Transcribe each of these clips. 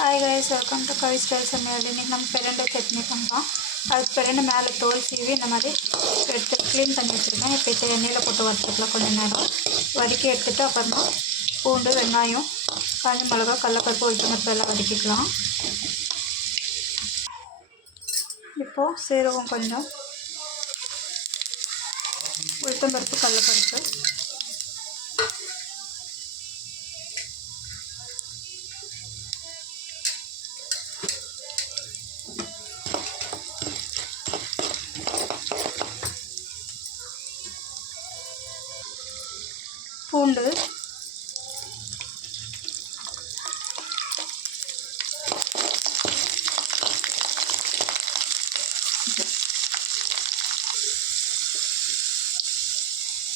Hi guys, welcome to Kavi style சமையல். இன்றைக்கி நம்ம பிரண்டை சட்னி பண்ணுறோம். அதுக்கு பிரண்டை மேலே தோல் சீவி இந்த மாதிரி எடுத்து க்ளீன் பண்ணி வச்சுருக்கேன். இப்போ இதை எண்ணெயில் போட்டு வறுத்துக்கலாம். கொஞ்சம் நேரம் வதக்கி எடுத்துகிட்டு அப்புறமா பூண்டு, வெங்காயம், காஞ்ச மிளகா, கடலப்பருப்பு, உளுத்தம்பருப்பு எல்லாம் வதக்கிக்கலாம். இப்போது சீரகம் கொஞ்சம், உளுத்தம்பருப்பு, கடலப்பருப்பு, பூண்டு,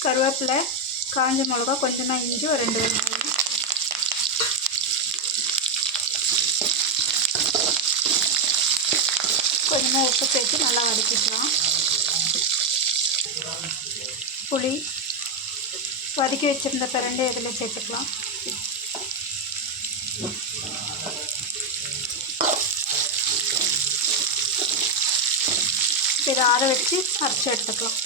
கருவேப்பிலை, காஞ்ச மிளகா, கொஞ்சமாக இஞ்சி, ஒரு 2 வெங்காயம், கொஞ்சமாக உப்பு சேர்த்து நல்லா வதக்கிக்கலாம். புளி, வதக்கி வச்சுருந்த பிரண்டை இதில் சேர்த்துக்கலாம். இதை ஆற வச்சு அரைச்சி எடுத்துக்கலாம்.